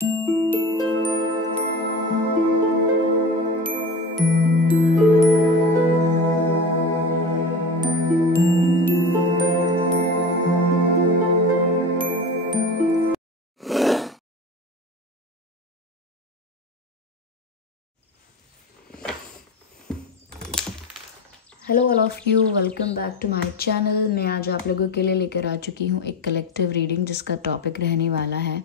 Hello all of you, welcome back to my channel. मैं आज आप लोगों के लिए लेकर आ चुकी हूँ एक कलेक्टिव रीडिंग, जिसका टॉपिक रहने वाला है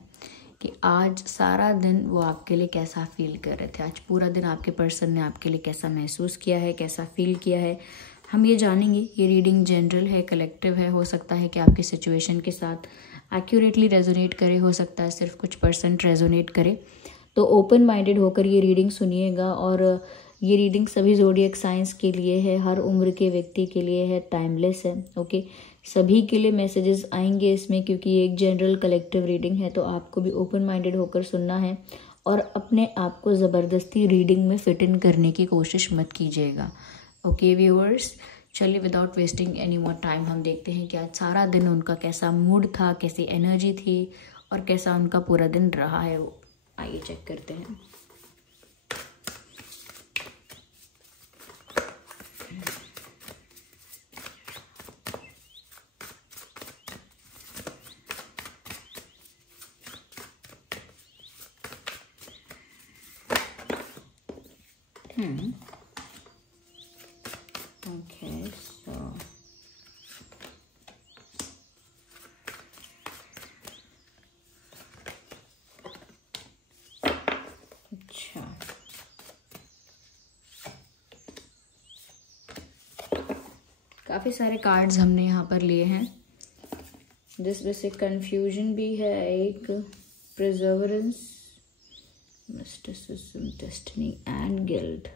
कि आज सारा दिन वो आपके लिए कैसा फील कर रहे थे। आज पूरा दिन आपके पर्सन ने आपके लिए कैसा महसूस किया है, कैसा फील किया है, हम ये जानेंगे। ये रीडिंग जनरल है, कलेक्टिव है। हो सकता है कि आपकी सिचुएशन के साथ एक्यूरेटली रेजोनेट करे, हो सकता है सिर्फ कुछ % रेजोनेट करे। तो ओपन माइंडेड होकर ये रीडिंग सुनिएगा। और ये रीडिंग सभी ज़ोडिएक साइंस के लिए है, हर उम्र के व्यक्ति के लिए है, टाइमलेस है। ओके, सभी के लिए मैसेजेस आएंगे इसमें, क्योंकि ये एक जनरल कलेक्टिव रीडिंग है। तो आपको भी ओपन माइंडेड होकर सुनना है और अपने आप को ज़बरदस्ती रीडिंग में फिट इन करने की कोशिश मत कीजिएगा। ओके व्यूअर्स, चलिए without wasting any more time हम देखते हैं कि आज सारा दिन उनका कैसा मूड था, कैसी एनर्जी थी और कैसा उनका पूरा दिन रहा है। वो आइए चेक करते हैं। Okay, so अच्छा, काफ़ी सारे कार्ड्स हमने यहाँ पर लिए हैं, जिसमें से कंफ्यूजन भी है, एक प्रिजर्वेरेंस, मिस्टिसिज्म, डेस्टिनी एंड गिल्ट।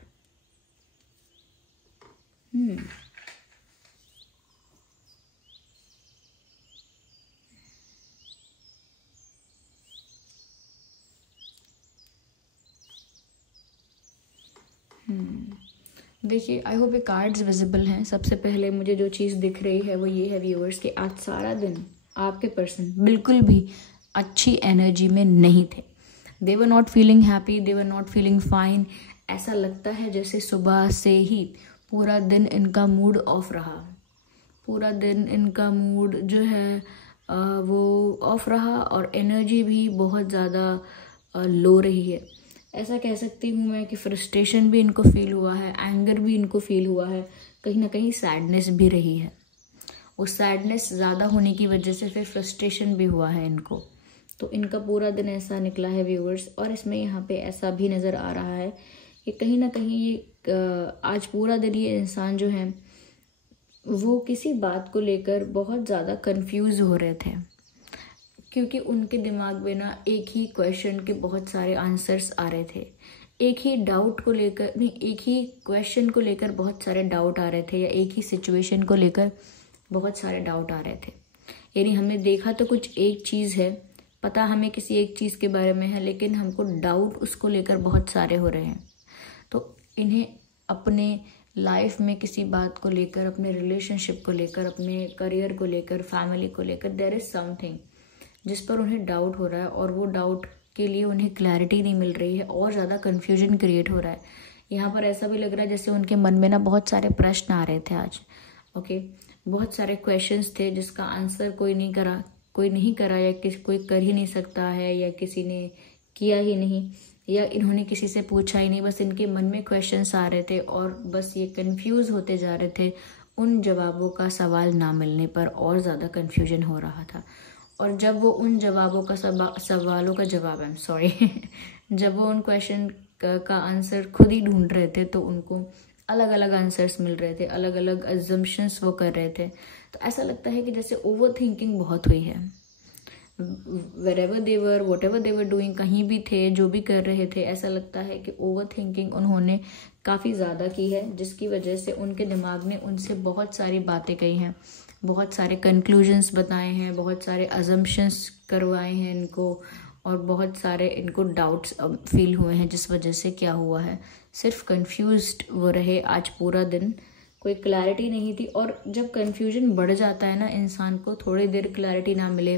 देखिए, आई होप ये कार्ड्स विजिबल हैं। सबसे पहले मुझे जो चीज़ दिख रही है वो ये है व्यूअर्स कि आज सारा दिन आपके पर्सन बिल्कुल भी अच्छी एनर्जी में नहीं थे। They were not feeling happy, they were not feeling fine. ऐसा लगता है जैसे सुबह से ही पूरा दिन इनका मूड ऑफ रहा, पूरा दिन इनका मूड जो है वो ऑफ रहा और एनर्जी भी बहुत ज़्यादा लो रही है। ऐसा कह सकती हूँ मैं कि फ्रस्ट्रेशन भी इनको फील हुआ है, एंगर भी इनको फील हुआ है, कहीं ना कहीं सैडनेस भी रही है। उस सैडनेस ज़्यादा होने की वजह से फिर फ्रस्ट्रेशन भी हुआ है इनको। तो इनका पूरा दिन ऐसा निकला है व्यूअर्स। और इसमें यहाँ पे ऐसा भी नज़र आ रहा है कि कहीं ना कहीं ये आज पूरा दिन ये इंसान जो है वो किसी बात को लेकर बहुत ज़्यादा कंफ्यूज हो रहे थे, क्योंकि उनके दिमाग में ना एक ही क्वेश्चन के बहुत सारे आंसर्स आ रहे थे। एक ही डाउट को लेकर नहीं, एक ही क्वेश्चन को लेकर बहुत सारे डाउट आ रहे थे, या एक ही सिचुएशन को लेकर बहुत सारे डाउट आ रहे थे। यानी हमने देखा तो कुछ एक चीज़ है, पता हमें किसी एक चीज़ के बारे में है, लेकिन हमको डाउट उसको लेकर बहुत सारे हो रहे हैं। तो इन्हें अपने लाइफ में किसी बात को लेकर, अपने रिलेशनशिप को लेकर, अपने करियर को लेकर, फैमिली को लेकर देयर इज़ समथिंग जिस पर उन्हें डाउट हो रहा है, और वो डाउट के लिए उन्हें क्लैरिटी नहीं मिल रही है और ज़्यादा कन्फ्यूजन क्रिएट हो रहा है। यहाँ पर ऐसा भी लग रहा है जैसे उनके मन में ना बहुत सारे प्रश्न आ रहे थे आज। ओके, बहुत सारे क्वेश्चंस थे जिसका आंसर कोई नहीं करा, या कोई कर ही नहीं सकता है, या किसी ने किया ही नहीं, या इन्होंने किसी से पूछा ही नहीं। बस इनके मन में क्वेश्चंस आ रहे थे और बस ये कंफ्यूज होते जा रहे थे उन जवाबों का सवाल ना मिलने पर, और ज़्यादा कन्फ्यूजन हो रहा था। और जब वो उन जवाबों का सवालों का जवाब जब वो उन क्वेश्चन का आंसर खुद ही ढूंढ रहे थे, तो उनको अलग अलग आंसर्स मिल रहे थे, अलग अलग अजम्पशंस वो कर रहे थे। तो ऐसा लगता है कि जैसे ओवर थिंकिंग बहुत हुई है। wherever they were, whatever they were doing, कहीं भी थे, जो भी कर रहे थे, ऐसा लगता है कि ओवर थिंकिंग उन्होंने काफ़ी ज़्यादा की है, जिसकी वजह से उनके दिमाग ने उनसे बहुत सारी बातें कही हैं, बहुत सारे कंक्लूजन्स बताए हैं, बहुत सारे अजम्पशंस करवाए हैं इनको, और बहुत सारे इनको डाउट्स फील हुए हैं, जिस वजह से क्या हुआ है, सिर्फ कंफ्यूज्ड वो रहे आज पूरा दिन। कोई क्लैरिटी नहीं थी। और जब कंफ्यूजन बढ़ जाता है ना इंसान को, थोड़ी देर क्लैरिटी ना मिले,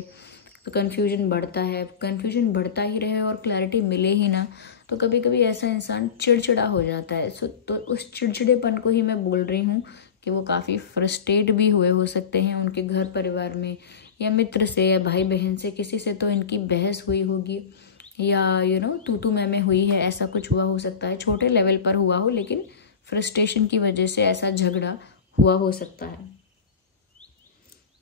तो कन्फ्यूजन बढ़ता है, कन्फ्यूजन बढ़ता ही रहे और क्लैरिटी मिले ही ना, तो कभी कभी ऐसा इंसान चिड़चिड़ा हो जाता है। तो उस चिड़चिड़ेपन को ही मैं बोल रही हूँ कि वो काफ़ी फ्रस्ट्रेट भी हुए हो सकते हैं उनके घर परिवार में, या मित्र से, या भाई बहन से, किसी से तो इनकी बहस हुई होगी, या तू मैं हुई है, ऐसा कुछ हुआ हो सकता है। छोटे लेवल पर हुआ हो, लेकिन फ्रस्ट्रेशन की वजह से ऐसा झगड़ा हुआ हो सकता है।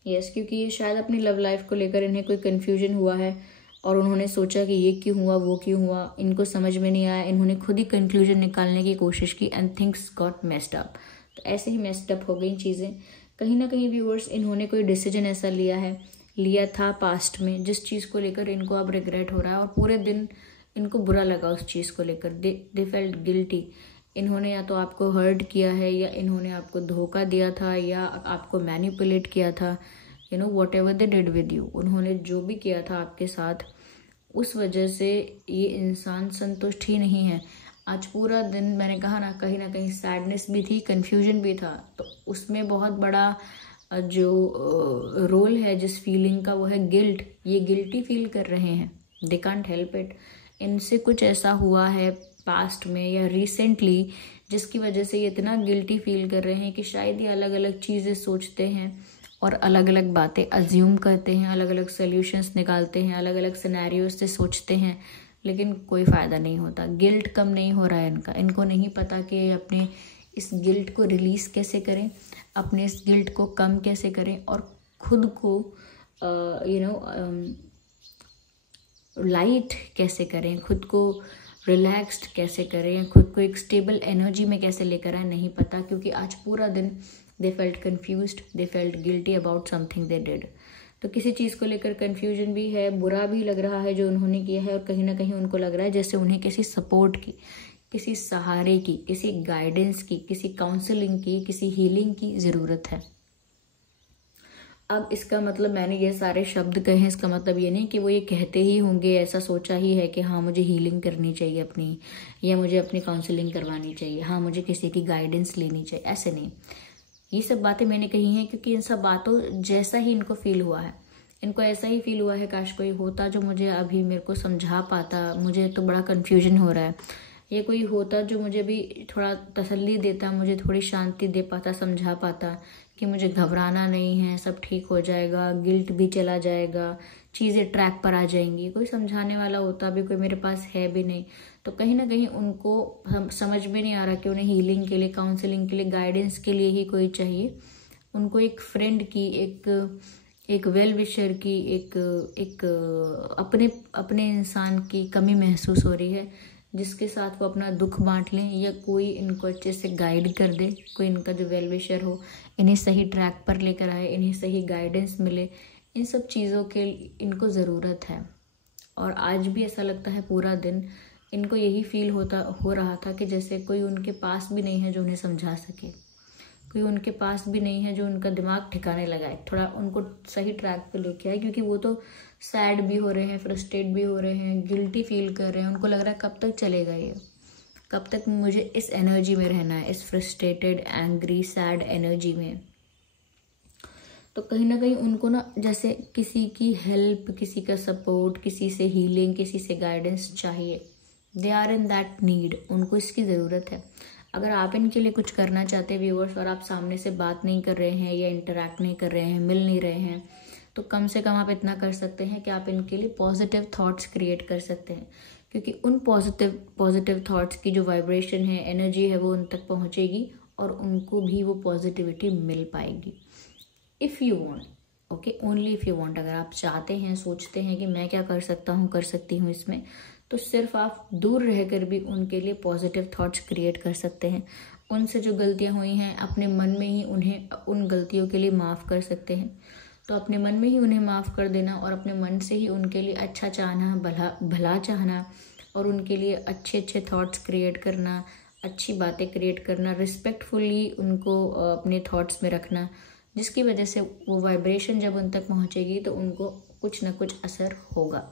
यस, क्योंकि ये शायद अपनी लव लाइफ को लेकर इन्हें कोई कन्फ्यूजन हुआ है और उन्होंने सोचा कि ये क्यों हुआ, वो क्यों हुआ, इनको समझ में नहीं आया, इन्होंने खुद ही कंक्लूजन निकालने की कोशिश की and things got messed up. तो ऐसे ही मेस्ड अप हो गई चीज़ें। कहीं ना कहीं व्यूअर्स, इन्होंने कोई डिसीजन ऐसा लिया था पास्ट में, जिस चीज़ को लेकर इनको अब रिग्रेट हो रहा है और पूरे दिन इनको बुरा लगा उस चीज़ को लेकर। They felt guilty. इन्होंने या तो आपको हर्ट किया है, या इन्होंने आपको धोखा दिया था, या आपको मैनिपुलेट किया था, what ever they did with you, उन्होंने जो भी किया था आपके साथ, उस वजह से ये इंसान संतुष्ट ही नहीं है। आज पूरा दिन मैंने कहा ना कहीं सैडनेस भी थी, कन्फ्यूजन भी था, तो उसमें बहुत बड़ा जो रोल है जिस फीलिंग का, वो है गिल्ट। ये गिल्टी फील कर रहे हैं, दे कांट हेल्प इट। इनसे कुछ ऐसा हुआ है पास्ट में या रिसेंटली जिसकी वजह से ये इतना गिल्टी फील कर रहे हैं कि शायद ये अलग अलग चीज़ें सोचते हैं और अलग अलग बातें अज्यूम करते हैं, अलग अलग सोल्यूशंस निकालते हैं, अलग अलग सिनेरियोज से सोचते हैं, लेकिन कोई फ़ायदा नहीं होता। गिल्ट कम नहीं हो रहा है इनका। इनको नहीं पता कि अपने इस गिल्ट को रिलीज़ कैसे करें, अपने इस गिल्ट को कम कैसे करें, और खुद को लाइट कैसे करें, खुद को रिलैक्स्ड कैसे करें, खुद को एक स्टेबल एनर्जी में कैसे लेकर आए, नहीं पता। क्योंकि आज पूरा दिन they felt confused, they felt guilty about something they did. तो किसी चीज़ को लेकर कन्फ्यूजन भी है, बुरा भी लग रहा है जो उन्होंने किया है, और कहीं ना कहीं उनको लग रहा है जैसे उन्हें किसी सपोर्ट की, किसी सहारे की, किसी गाइडेंस की, किसी काउंसलिंग की, किसी हीलिंग की ज़रूरत है। अब इसका मतलब, मैंने ये सारे शब्द कहे हैं, इसका मतलब ये नहीं कि वो ये कहते ही होंगे, ऐसा सोचा ही है कि हाँ मुझे हीलिंग करनी चाहिए अपनी, या मुझे अपनी काउंसलिंग करवानी चाहिए, हाँ मुझे किसी की गाइडेंस लेनी चाहिए, ऐसे नहीं। ये सब बातें मैंने कही हैं क्योंकि इन सब बातों जैसा ही इनको फील हुआ है। इनको ऐसा ही फील हुआ है, काश कोई होता जो मुझे अभी मेरे को समझा पाता, मुझे तो बड़ा कन्फ्यूजन हो रहा है, ये कोई होता जो मुझे भी थोड़ा तसल्ली देता, मुझे थोड़ी शांति दे पाता, समझा पाता कि मुझे घबराना नहीं है, सब ठीक हो जाएगा, गिल्ट भी चला जाएगा, चीज़ें ट्रैक पर आ जाएंगी। कोई समझाने वाला होता भी, कोई मेरे पास है भी नहीं। तो कहीं ना कहीं उनको समझ में नहीं आ रहा कि उन्हें हीलिंग के लिए, काउंसलिंग के लिए, गाइडेंस के लिए ही कोई चाहिए। उनको एक फ्रेंड की, एक वेल विशर की, एक अपने इंसान की कमी महसूस हो रही है, जिसके साथ वो अपना दुख बांट लें, या कोई इनको अच्छे से गाइड कर दे, कोई इनका जो वेल विशर हो, इन्हें सही ट्रैक पर लेकर आए, इन्हें सही गाइडेंस मिले। इन सब चीज़ों के इनको ज़रूरत है। और आज भी ऐसा लगता है पूरा दिन इनको यही फील हो रहा था कि जैसे कोई उनके पास भी नहीं है जो उन्हें समझा सके, कोई उनके पास भी नहीं है जो उनका दिमाग ठिकाने लगाए, थोड़ा उनको सही ट्रैक पे लेके आए। क्योंकि वो तो सैड भी हो रहे हैं, फ्रस्ट्रेट भी हो रहे हैं, गिल्टी फील कर रहे हैं, उनको लग रहा है कब तक चलेगा ये, कब तक मुझे इस एनर्जी में रहना है, इस फ्रस्ट्रेटेड, एंग्री, सैड एनर्जी में। तो कहीं ना कहीं उनको ना जैसे किसी की हेल्प, किसी का सपोर्ट, किसी से हीलिंग, किसी से गाइडेंस चाहिए। They are in that need, उनको इसकी ज़रूरत है। अगर आप इनके लिए कुछ करना चाहते हैं व्यूअर्स, और आप सामने से बात नहीं कर रहे हैं, या इंटरेक्ट नहीं कर रहे हैं, मिल नहीं रहे हैं, तो कम से कम आप इतना कर सकते हैं कि आप इनके लिए पॉजिटिव थॉट्स क्रिएट कर सकते हैं। क्योंकि उन पॉजिटिव थॉट्स की जो वाइब्रेशन है, एनर्जी है, वो उन तक पहुँचेगी और उनको भी वो पॉजिटिविटी मिल पाएगी। If you want, okay, only if you want. अगर आप चाहते हैं, सोचते हैं कि मैं क्या कर सकता हूँ, कर सकती हूँ इसमें, तो सिर्फ आप दूर रहकर भी उनके लिए पॉजिटिव थॉट्स क्रिएट कर सकते हैं। उनसे जो गलतियाँ हुई हैं, अपने मन में ही उन्हें उन गलतियों के लिए माफ़ कर सकते हैं। तो अपने मन में ही उन्हें माफ़ कर देना, और अपने मन से ही उनके लिए अच्छा चाहना, भला चाहना, और उनके लिए अच्छे अच्छे थॉट्स क्रिएट करना, अच्छी बातें क्रिएट करना, रिस्पेक्टफुली उनको अपने थॉट्स में रखना, जिसकी वजह से वो वाइब्रेशन जब उन तक पहुँचेगी तो उनको कुछ ना कुछ असर होगा।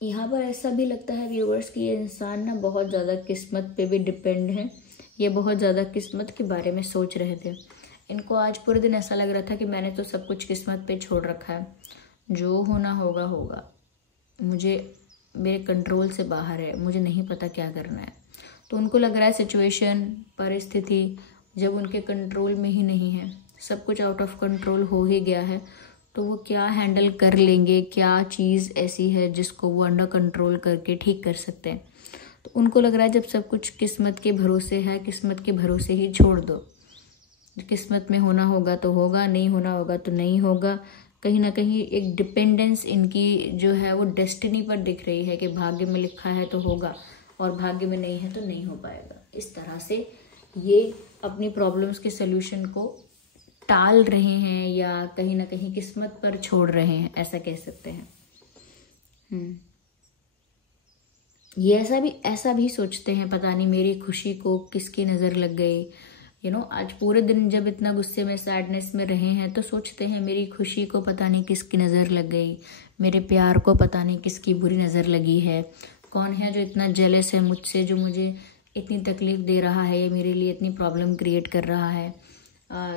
यहाँ पर ऐसा भी लगता है व्यूअर्स कि ये इंसान ना बहुत ज़्यादा किस्मत पे भी डिपेंड है, ये बहुत ज़्यादा किस्मत के बारे में सोच रहे थे। इनको आज पूरे दिन ऐसा लग रहा था कि मैंने तो सब कुछ किस्मत पे छोड़ रखा है, जो होना होगा होगा, मुझे मेरे कंट्रोल से बाहर है, मुझे नहीं पता क्या करना है। तो उनको लग रहा है सिचुएशन, परिस्थिति जब उनके कंट्रोल में ही नहीं है, सब कुछ आउट ऑफ कंट्रोल हो ही गया है, तो वो क्या हैंडल कर लेंगे, क्या चीज़ ऐसी है जिसको वो अंडर कंट्रोल करके ठीक कर सकते हैं। तो उनको लग रहा है जब सब कुछ किस्मत के भरोसे है, किस्मत के भरोसे ही छोड़ दो। किस्मत में होना होगा तो होगा, नहीं होना होगा तो नहीं होगा। कहीं ना कहीं एक डिपेंडेंस इनकी जो है वो डेस्टिनी पर दिख रही है कि भाग्य में लिखा है तो होगा और भाग्य में नहीं है तो नहीं हो पाएगा। इस तरह से ये अपनी प्रॉब्लम्स के सल्यूशन को टाल रहे हैं या कहीं ना कहीं किस्मत पर छोड़ रहे हैं, ऐसा कह सकते हैं। ये ऐसा भी सोचते हैं, पता नहीं मेरी खुशी को किसकी नज़र लग गई। आज पूरे दिन जब इतना गुस्से में, सैडनेस में रहे हैं तो सोचते हैं मेरी खुशी को पता नहीं किसकी नज़र लग गई, मेरे प्यार को पता नहीं किसकी बुरी नज़र लगी है, कौन है जो इतना जेलस है मुझसे, जो मुझे इतनी तकलीफ़ दे रहा है या मेरे लिए इतनी प्रॉब्लम क्रिएट कर रहा है,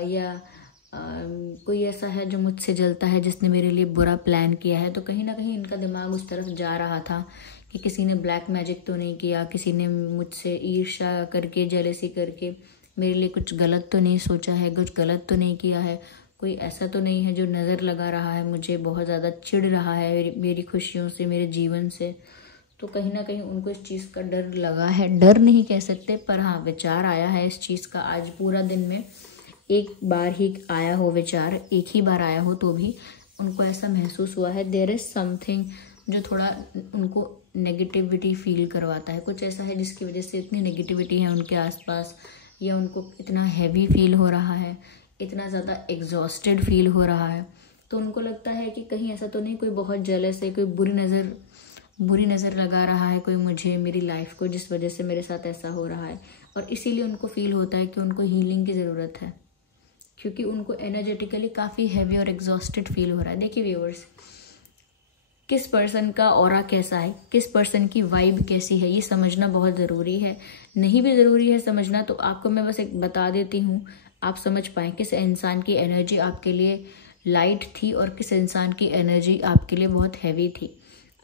या कोई ऐसा है जो मुझसे जलता है, जिसने मेरे लिए बुरा प्लान किया है। तो कहीं ना कहीं इनका दिमाग उस तरफ जा रहा था कि किसी ने ब्लैक मैजिक तो नहीं किया, किसी ने मुझसे ईर्ष्या करके, जेलसी करके मेरे लिए कुछ गलत तो नहीं सोचा है, कुछ गलत तो नहीं किया है, कोई ऐसा तो नहीं है जो नज़र लगा रहा है मुझे, बहुत ज़्यादा चिढ़ रहा है मेरी खुशियों से, मेरे जीवन से। तो कहीं ना कहीं उनको इस चीज़ का डर लगा है, डर नहीं कह सकते, पर हाँ विचार आया है इस चीज़ का। आज पूरा दिन में एक बार ही आया हो विचार, एक ही बार आया हो, तो भी उनको ऐसा महसूस हुआ है देयर इज़ समथिंग जो थोड़ा उनको नेगेटिविटी फील करवाता है। कुछ ऐसा है जिसकी वजह से इतनी नेगेटिविटी है उनके आसपास, या उनको इतना हैवी फील हो रहा है, इतना ज़्यादा एग्जॉस्टेड फील हो रहा है। तो उनको लगता है कि कहीं ऐसा तो नहीं कोई बहुत जेलस है, कोई बुरी नज़र लगा रहा है कोई मुझे, मेरी लाइफ को, जिस वजह से मेरे साथ ऐसा हो रहा है। और इसीलिए उनको फील होता है कि उनको हीलिंग की ज़रूरत है, क्योंकि उनको एनर्जेटिकली काफ़ी हैवी और एग्जॉस्टेड फील हो रहा है। देखिए व्यूअर्स, किस पर्सन का ऑरा कैसा है, किस पर्सन की वाइब कैसी है, ये समझना बहुत ज़रूरी है। नहीं भी ज़रूरी है समझना तो आपको मैं बस एक बता देती हूँ, आप समझ पाएँ किस इंसान की एनर्जी आपके लिए लाइट थी और किस इंसान की एनर्जी आपके लिए बहुत हैवी थी।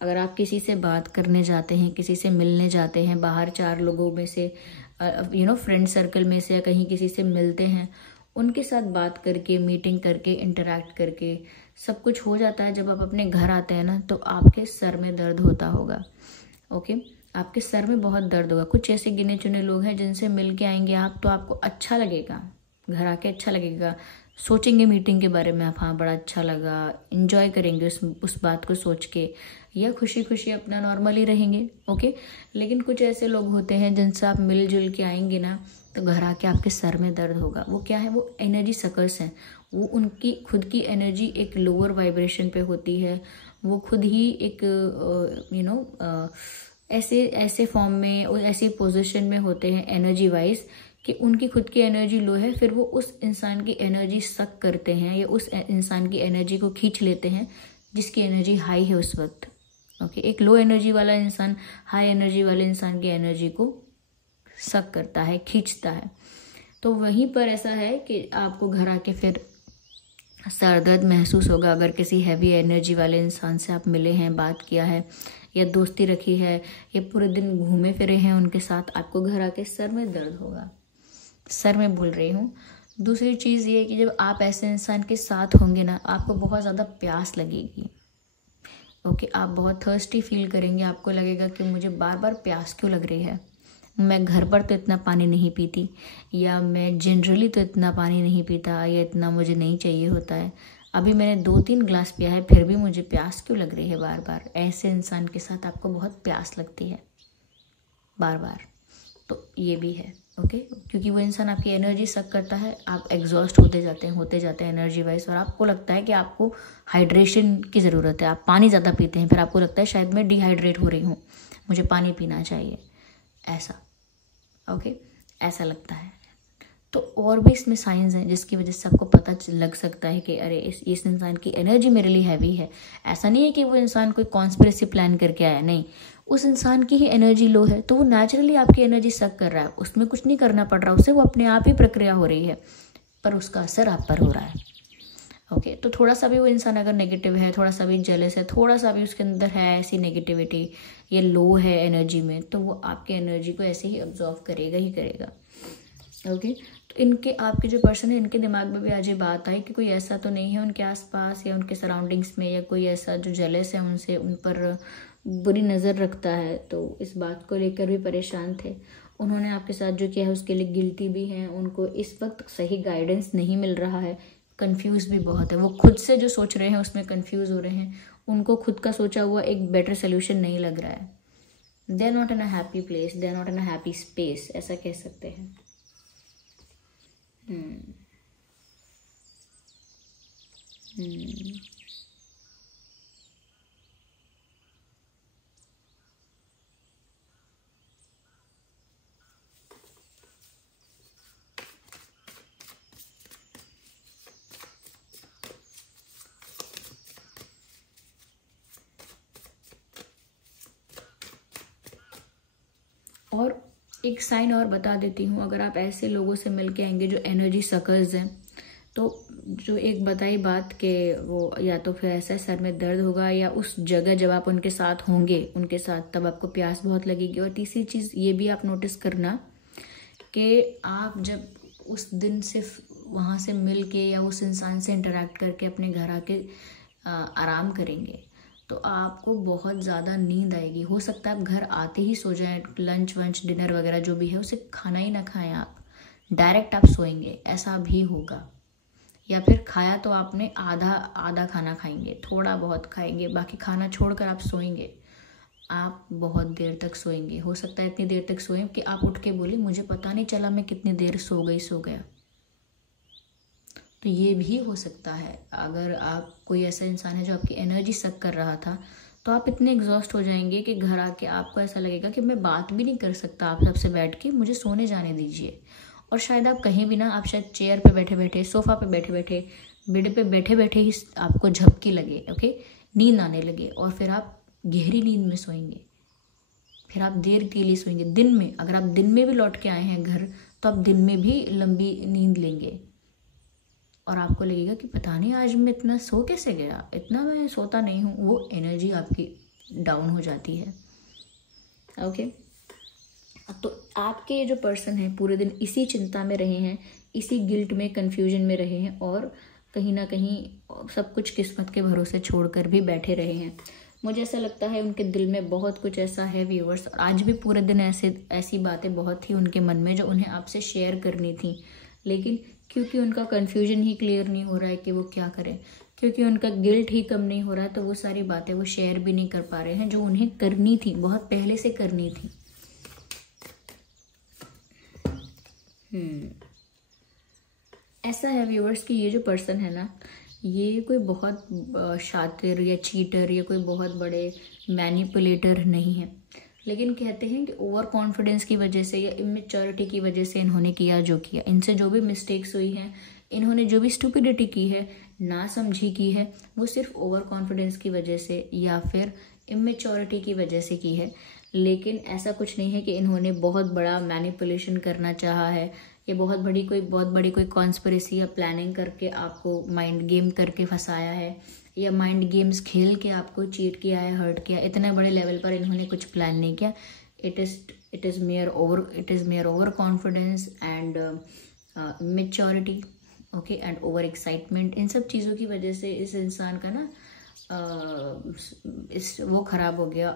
अगर आप किसी से बात करने जाते हैं, किसी से मिलने जाते हैं, बाहर 4 लोगों में से फ्रेंड सर्कल में से या कहीं किसी से मिलते हैं, उनके साथ बात करके, मीटिंग करके, इंटरेक्ट करके सब कुछ हो जाता है। जब आप अपने घर आते हैं ना, तो आपके सर में दर्द होता होगा। ओके, आपके सर में बहुत दर्द होगा। कुछ ऐसे गिने चुने लोग हैं जिनसे मिल के आएंगे आप, तो आपको अच्छा लगेगा, घर आके अच्छा लगेगा, सोचेंगे मीटिंग के बारे में आप, हाँ बड़ा अच्छा लगा, इंजॉय करेंगे उस बात को सोच के, या खुशी खुशी अपना नॉर्मली रहेंगे। ओके, लेकिन कुछ ऐसे लोग होते हैं जिनसे आप मिलजुल के आएंगे ना, तो घर आके आपके सर में दर्द होगा। वो क्या है, वो एनर्जी सकर्स हैं। वो उनकी खुद की एनर्जी एक लोअर वाइब्रेशन पे होती है, वो खुद ही एक ऐसे फॉर्म में और ऐसी पोजीशन में होते हैं एनर्जी वाइज कि उनकी खुद की एनर्जी लो है, फिर वो उस इंसान की एनर्जी सक करते हैं या उस इंसान की एनर्जी को खींच लेते हैं जिसकी एनर्जी हाई है उस वक्त। ओके, एक लो एनर्जी वाला इंसान हाई एनर्जी वाले इंसान की एनर्जी को सक करता है, खींचता है। तो वहीं पर ऐसा है कि आपको घर आके फिर सर दर्द महसूस होगा अगर किसी हैवी एनर्जी वाले इंसान से आप मिले हैं, बात किया है या दोस्ती रखी है या पूरे दिन घूमे फिरे हैं उनके साथ, आपको घर आके सर में दर्द होगा। सर में बोल रही हूँ। दूसरी चीज़ ये है कि जब आप ऐसे इंसान के साथ होंगे ना, आपको बहुत ज़्यादा प्यास लगेगी। ओके, आप बहुत थर्स्टी फील करेंगे, आपको लगेगा कि मुझे बार बार प्यास क्यों लग रही है, मैं घर पर तो इतना पानी नहीं पीती, या मैं जनरली तो इतना पानी नहीं पीता, या इतना मुझे नहीं चाहिए होता है, अभी मैंने 2-3 ग्लास पिया है फिर भी मुझे प्यास क्यों लग रही है बार बार। ऐसे इंसान के साथ आपको बहुत प्यास लगती है बार बार, तो ये भी है। ओके, क्योंकि वो इंसान आपकी एनर्जी सक करता है, आप एग्जॉस्ट होते जाते हैं एनर्जी वाइज, और आपको लगता है कि आपको हाइड्रेशन की ज़रूरत है, आप पानी ज़्यादा पीते हैं, फिर आपको लगता है शायद मैं डिहाइड्रेट हो रही हूँ, मुझे पानी पीना चाहिए, ऐसा। ओके, ऐसा लगता है। तो और भी इसमें साइंस हैं जिसकी वजह से आपको पता लग सकता है कि अरे इस इंसान की एनर्जी मेरे लिए हैवी है। ऐसा नहीं है कि वो इंसान कोई कॉन्स्पिरेसी प्लान करके आया, नहीं, उस इंसान की ही एनर्जी लो है तो वो नेचुरली आपकी एनर्जी सक कर रहा है, उसमें कुछ नहीं करना पड़ रहा उसे, वो अपने आप ही प्रक्रिया हो रही है, पर उसका असर आप पर हो रहा है। ओके, तो थोड़ा सा भी वो इंसान अगर नेगेटिव है, थोड़ा सा भी जेलस है, थोड़ा सा भी उसके अंदर है ऐसी नेगेटिविटी, ये लो है एनर्जी में, तो वो आपके एनर्जी को ऐसे ही ऑब्जॉर्व करेगा ही करेगा। ओके, तो इनके आपके जो पर्सन है इनके दिमाग में भी आज ये बात आई कि कोई ऐसा तो नहीं है उनके आसपास या उनके सराउंडिंग्स में, या कोई ऐसा जो जेलस है उनसे, उन पर बुरी नज़र रखता है, तो इस बात को लेकर भी परेशान थे। उन्होंने आपके साथ जो किया है उसके लिए गिल्टी भी हैं, उनको इस वक्त सही गाइडेंस नहीं मिल रहा है, कंफ्यूज भी बहुत है, वो खुद से जो सोच रहे हैं उसमें कंफ्यूज हो रहे हैं, उनको खुद का सोचा हुआ एक बेटर सोल्यूशन नहीं लग रहा है। They are not in a happy place, they are not in a happy space, ऐसा कह सकते हैं। और एक साइन और बता देती हूँ, अगर आप ऐसे लोगों से मिल के आएंगे जो एनर्जी सकर्स हैं, तो जो एक बताई बात कि वो या तो फिर ऐसा सर में दर्द होगा, या उस जगह जब आप उनके साथ होंगे उनके साथ तब आपको प्यास बहुत लगेगी। और तीसरी चीज़ ये भी आप नोटिस करना कि आप जब उस दिन सिर्फ वहाँ से मिल के या उस इंसान से इंटरेक्ट करके अपने घर आके आराम करेंगे तो आपको बहुत ज़्यादा नींद आएगी। हो सकता है आप घर आते ही सो जाएं, लंच वंच डिनर वगैरह जो भी है उसे खाना ही ना खाएं, आप डायरेक्ट आप सोएंगे, ऐसा भी होगा। या फिर खाया तो आपने आधा आधा खाना खाएंगे, थोड़ा बहुत खाएंगे, बाकी खाना छोड़कर आप सोएंगे। आप बहुत देर तक सोएंगे, हो सकता है इतनी देर तक सोएं कि आप उठ के बोले मुझे पता नहीं चला मैं कितनी देर सो गया। तो ये भी हो सकता है। अगर आप कोई ऐसा इंसान है जो आपकी एनर्जी सक कर रहा था, तो आप इतने एग्जॉस्ट हो जाएंगे कि घर आके आपको ऐसा लगेगा कि मैं बात भी नहीं कर सकता आप सबसे बैठ के, मुझे सोने जाने दीजिए। और शायद आप कहीं भी ना, आप शायद चेयर पे बैठे बैठे, सोफा पे बैठे बैठे, बेड पे बैठे बैठे ही आपको झपकी लगे, ओके, नींद आने लगे, और फिर आप गहरी नींद में सोएंगे, फिर आप देर के लिए सोएंगे। दिन में अगर आप दिन में भी लौट के आए हैं घर, तो आप दिन में भी लंबी नींद लेंगे, और आपको लगेगा कि पता नहीं आज मैं इतना सो कैसे गया, इतना मैं सोता नहीं हूँ। वो एनर्जी आपकी डाउन हो जाती है। ओके, तो आपके ये जो पर्सन है पूरे दिन इसी चिंता में रहे हैं, इसी गिल्ट में, कंफ्यूजन में रहे हैं, और कहीं ना कहीं सब कुछ किस्मत के भरोसे छोड़कर भी बैठे रहे हैं। मुझे ऐसा लगता है उनके दिल में बहुत कुछ ऐसा है व्यूअर्स, और आज भी पूरे दिन ऐसी बातें बहुत थी उनके मन में जो उन्हें आपसे शेयर करनी थी, लेकिन क्योंकि उनका कन्फ्यूजन ही क्लियर नहीं हो रहा है कि वो क्या करें, क्योंकि उनका गिल्ट ही कम नहीं हो रहा है, तो वो सारी बातें वो शेयर भी नहीं कर पा रहे हैं जो उन्हें करनी थी, बहुत पहले से करनी थी। ऐसा है व्यूअर्स कि ये जो पर्सन है ना, ये कोई बहुत शातिर या चीटर या कोई बहुत बड़े मैनिपुलेटर नहीं है, लेकिन कहते हैं कि ओवर कॉन्फिडेंस की वजह से या इमेच्योरिटी की वजह से इन्होंने किया जो किया, इनसे जो भी मिस्टेक्स हुई हैं, इन्होंने जो भी स्टुपिडिटी की है, ना समझी की है, वो सिर्फ ओवर कॉन्फिडेंस की वजह से या फिर इमेच्योरिटी की वजह से की है। लेकिन ऐसा कुछ नहीं है कि इन्होंने बहुत बड़ा मैनिपुलेशन करना चाहा है, या बहुत बड़ी कोई कॉन्स्पिरेसी या प्लानिंग करके आपको माइंड गेम करके फंसाया है, या माइंड गेम्स खेल के आपको चीट किया है, हर्ट किया। इतने बड़े लेवल पर इन्होंने कुछ प्लान नहीं किया। It is mere over confidence and maturity, okay, and over excitement. इन सब चीज़ों की वजह से इस इंसान का ना वो ख़राब हो गया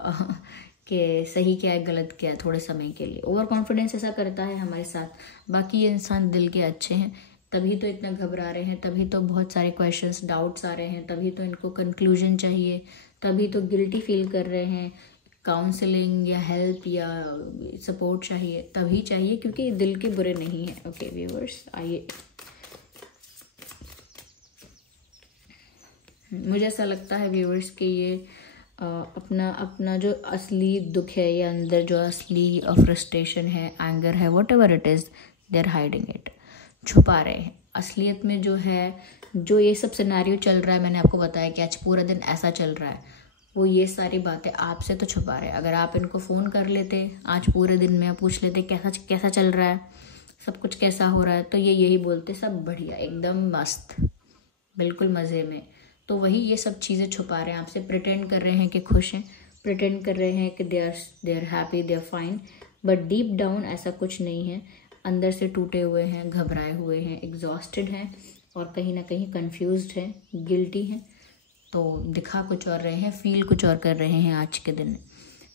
कि सही क्या है गलत क्या है थोड़े समय के लिए। ओवर कॉन्फिडेंस ऐसा करता है हमारे साथ। बाकी ये इंसान दिल के अच्छे हैं, तभी तो इतना घबरा रहे हैं, तभी तो बहुत सारे क्वेश्चंस डाउट्स आ रहे हैं, तभी तो इनको कंक्लूजन चाहिए, तभी तो गिल्टी फील कर रहे हैं, काउंसलिंग या हेल्प या सपोर्ट चाहिए, तभी चाहिए क्योंकि दिल के बुरे नहीं हैं। ओके व्यूअर्स, आइए, मुझे ऐसा लगता है व्यूअर्स कि ये अपना जो असली दुख है या अंदर जो असली फ्रस्ट्रेशन है, एंगर है, whatever it is, they are hiding it. छुपा रहे हैं। असलियत में जो है, जो ये सब सिनेरियो चल रहा है, मैंने आपको बताया कि आज पूरा दिन ऐसा चल रहा है, वो ये सारी बातें आपसे तो छुपा रहे हैं। अगर आप इनको फ़ोन कर लेते आज पूरे दिन में, पूछ लेते कैसा चल रहा है, सब कुछ कैसा हो रहा है, तो ये यही बोलते सब बढ़िया, एकदम मस्त, बिल्कुल मज़े में। तो वही ये सब चीज़ें छुपा रहे हैं आपसे, प्रिटेंड कर रहे हैं कि खुश हैं, प्रिटेंड कर रहे हैं कि they are happy, they are fine, but deep down ऐसा कुछ नहीं है। अंदर से टूटे हुए हैं, घबराए हुए हैं, एग्जॉस्टेड हैं और कहीं ना कहीं कंफ्यूज्ड हैं, गिल्टी हैं। तो दिखा कुछ और रहे हैं, फील कुछ और कर रहे हैं आज के दिन।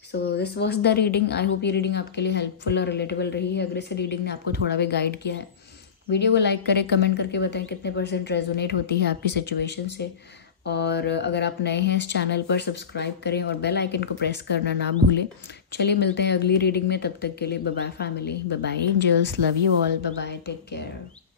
So this was the reading. I hope ये रीडिंग आपके लिए हेल्पफुल और रिलेटेबल रही है। अगर इस रीडिंग ने आपको थोड़ा भी गाइड किया है, वीडियो को लाइक करें, कमेंट करके बताएं कितने % रेजोनेट होती है आपकी सिचुएशन से। और अगर आप नए हैं इस चैनल पर, सब्सक्राइब करें और बेल आइकन को प्रेस करना ना भूलें। चलिए मिलते हैं अगली रीडिंग में, तब तक के लिए bye bye family, bye bye angels, love you all, bye bye, take care.